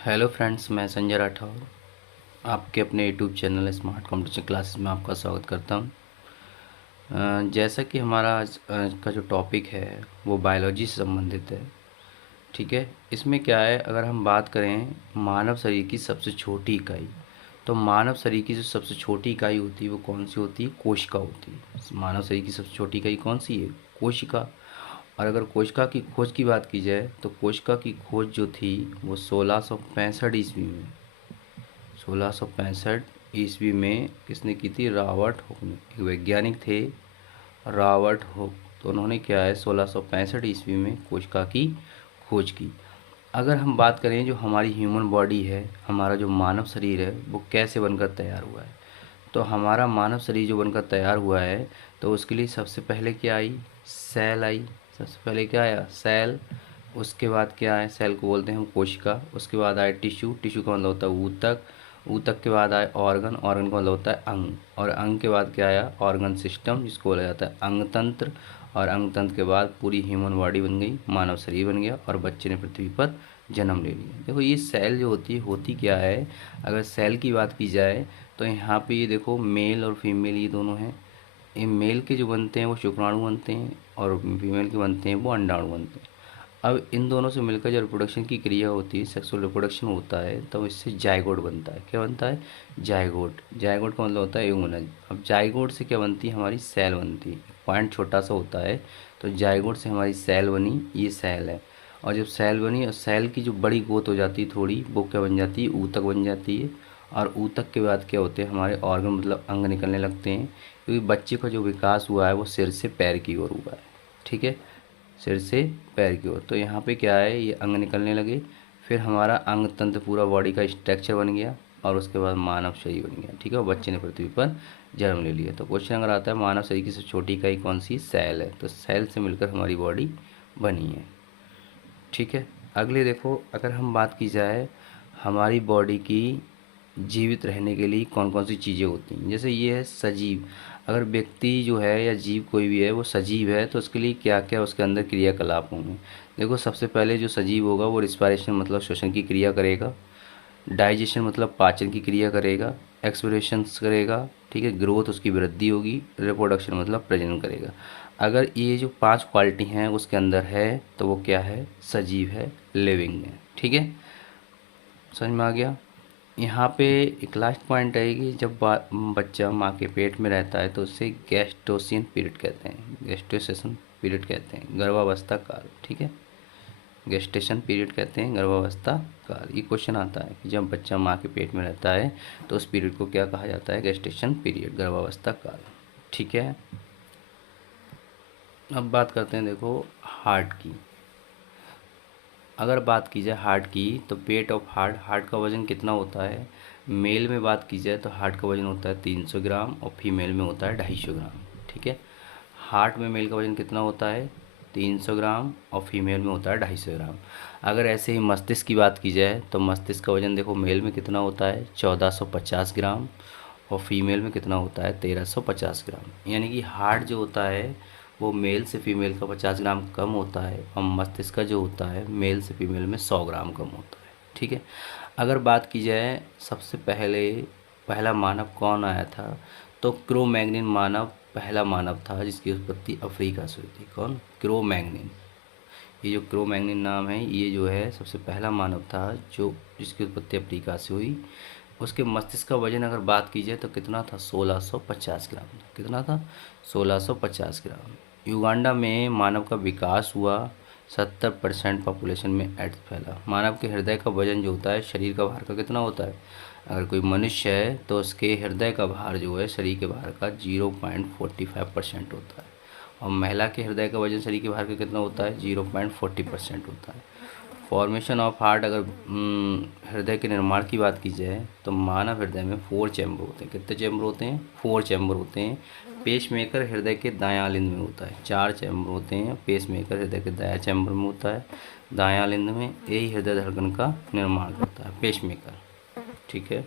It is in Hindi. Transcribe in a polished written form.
हेलो फ्रेंड्स, मैं संजय राठौर आपके अपने YouTube channel smart computer classes में आपका स्वागत करता हूं। जैसा कि हमारा आज का जो टॉपिक है वो बायोलॉजी से संबंधित है। ठीक है, इसमें क्या है, अगर हम बात करें मानव शरीर की सबसे छोटी इकाई, तो मानव शरीर की जो सबसे छोटी इकाई होती है वो कौन सी होती है? कोशिका होती है। मानव शरीर की सबसे छोटी इकाई कौन सी है? कोशिका। और अगर कोशिका की खोज की बात की जाए तो कोशिका की खोज जो थी वो 1665 ईस्वी में 1665 ईस्वी में किसने की थी? रॉबर्ट हुक ने। एक वैज्ञानिक थे रॉबर्ट हुक। तो उन्होंने क्या है 1665 ईस्वी में कोशिका की खोज की। अगर हम बात करें जो हमारी ह्यूमन बॉडी है, हमारा जो मानव शरीर है वो कैसे बनकर तैयार हुआ है, तो हमारा मानव शरीर जो बनकर तैयार हुआ है तो उसके लिए सबसे पहले क्या आई? सेल आई। सबसे पहले क्या आया? सेल। उसके बाद क्या है? सेल को बोलते हैं हम कोशिका। उसके बाद आए टिश्यू। टिश्यू का मतलब होता है ऊतक। ऊतक के बाद आए ऑर्गन। ऑर्गन का मतलब होता है अंग। और अंग के बाद क्या आया? ऑर्गन सिस्टम, जिसको बोला जाता है अंग तंत्र। और अंग तंत्र के बाद पूरी ह्यूमन बॉडी बन गई, मानव शरीर बन गया और बच्चे ने पृथ्वी पर जन्म ले लिया। देखो ये सेल जो होती क्या है? अगर सेल की बात की जाए तो यहाँ पे ये देखो मेल और फीमेल ये दोनों हैं। ये मेल के जो बनते हैं वो शुक्राणु बनते हैं और फीमेल के बनते हैं वो अंडाणु बनते हैं। अब इन दोनों से मिलकर जब रिप्रोडक्शन की क्रिया होती है, सेक्सुअल रिप्रोडक्शन होता है, तब इससे जाइगोट बनता है। क्या बनता है? जाइगोट। जाइगोट का मतलब होता है युग्मनज। अब जाइगोट से क्या बनती है? हमारी सेल बनती है। पॉइंट छोटा सा होता है, तो जाइगोट से हमारी सेल बनी, ये सेल है। और जब सेल बनी और सेल की जो बड़ी गोत हो जाती है थोड़ी, वो क्या बन जाती है? ऊतक बन जाती है। और ऊतक के बाद क्या होते हैं? हमारे ऑर्गन मतलब अंग निकलने लगते हैं, क्योंकि बच्चे का जो विकास हुआ है वो सिर से पैर की ओर हुआ है। ठीक है, सिर से पैर की ओर। तो यहाँ पे क्या है? ये अंग निकलने लगे, फिर हमारा अंग तंत्र पूरा बॉडी का स्ट्रक्चर बन गया और उसके बाद मानव शरीर बन गया। ठीक है, और बच्चे ने पृथ्वी पर जन्म ले लिया। तो क्वेश्चन अगर आता है मानव शरीर की सबसे छोटी इकाई कौन सी? सेल है। तो सेल से मिलकर हमारी बॉडी बनी है। ठीक है, अगले देखो, अगर हम बात की जाए हमारी बॉडी की जीवित रहने के लिए कौन कौन सी चीज़ें होती हैं, जैसे ये है सजीव। अगर व्यक्ति जो है या जीव कोई भी है वो सजीव है तो उसके लिए क्या क्या उसके अंदर क्रियाकलाप होंगे? देखो, सबसे पहले जो सजीव होगा वो रिस्पायरेशन मतलब श्वसन की क्रिया करेगा, डाइजेशन मतलब पाचन की क्रिया करेगा, एक्सपिरेशन करेगा, ठीक है, ग्रोथ उसकी वृद्धि होगी, रिप्रोडक्शन मतलब प्रजनन करेगा। अगर ये जो 5 क्वालिटी हैं उसके अंदर है तो वो क्या है? सजीव है, लिविंग है। ठीक है, समझ में आ गया? यहाँ पे एक लास्ट पॉइंट है कि जब बच्चा माँ के पेट में रहता है तो उसे गैस्ट्रोसियन पीरियड कहते हैं, गैस्ट्रेशन पीरियड कहते हैं, गर्भावस्था काल। ठीक है, गेस्टेशन पीरियड कहते हैं, गर्भावस्था काल। ये क्वेश्चन आता है कि जब बच्चा माँ के पेट में रहता है तो उस पीरियड को क्या कहा जाता है? गेस्टेशन पीरियड, गर्भावस्था काल। ठीक है, अब बात करते हैं देखो हार्ट की। अगर बात की जाए हार्ट की तो वेट ऑफ हार्ट, हार्ट का वज़न कितना होता है? मेल में बात की जाए तो हार्ट का वज़न होता है 300 ग्राम और फीमेल में होता है 250 ग्राम। ठीक है, हार्ट में मेल का वज़न कितना होता है? 300 ग्राम और फीमेल में होता है 250 ग्राम। अगर ऐसे ही मस्तिष्क की बात की जाए तो मस्तिष्क का वज़न देखो मेल में कितना होता है? 1450 ग्राम और फीमेल में कितना होता है? 1350 ग्राम। यानी कि हार्ट जो होता है वो मेल से फीमेल का 50 ग्राम कम होता है और मस्तिष्क का जो होता है मेल से फीमेल में 100 ग्राम कम होता है। ठीक है, अगर बात की जाए सबसे पहला मानव कौन आया था, तो क्रो मैग्निन मानव पहला मानव था जिसकी उत्पत्ति अफ्रीका से हुई थी। कौन? क्रो मैग्निन। ये जो क्रो मैग्निन नाम है, ये जो है सबसे पहला मानव था जो जिसकी उत्पत्ति अफ्रीका से हुई। उसके मस्तिष्क का वजन अगर बात की जाए तो कितना था? 1650 ग्राम। कितना था? 1650 ग्राम। युगांडा में मानव का विकास हुआ, 70% पॉपुलेशन में एड्स फैला। मानव के हृदय का वजन जो होता है शरीर का भार का कितना होता है? अगर कोई मनुष्य है तो उसके हृदय का भार जो है शरीर के भार का 0.45% होता है। और महिला के हृदय का वजन शरीर के भार का कितना होता है? 0.40% होता है। फॉर्मेशन ऑफ हार्ट, अगर हृदय के निर्माण की बात की जाए तो मानव हृदय में 4 चैम्बर होते हैं। कितने चैम्बर होते हैं? 4 चैम्बर होते हैं। पेस मेकर हृदय के दायां लिंब में होता है। 4 चैम्बर होते हैं। पेस मेकर हृदय के दायां चैम्बर में होता है, दायां लिंब में। यही हृदय धड़कन का निर्माण करता है, पेस मेकर। ठीक है।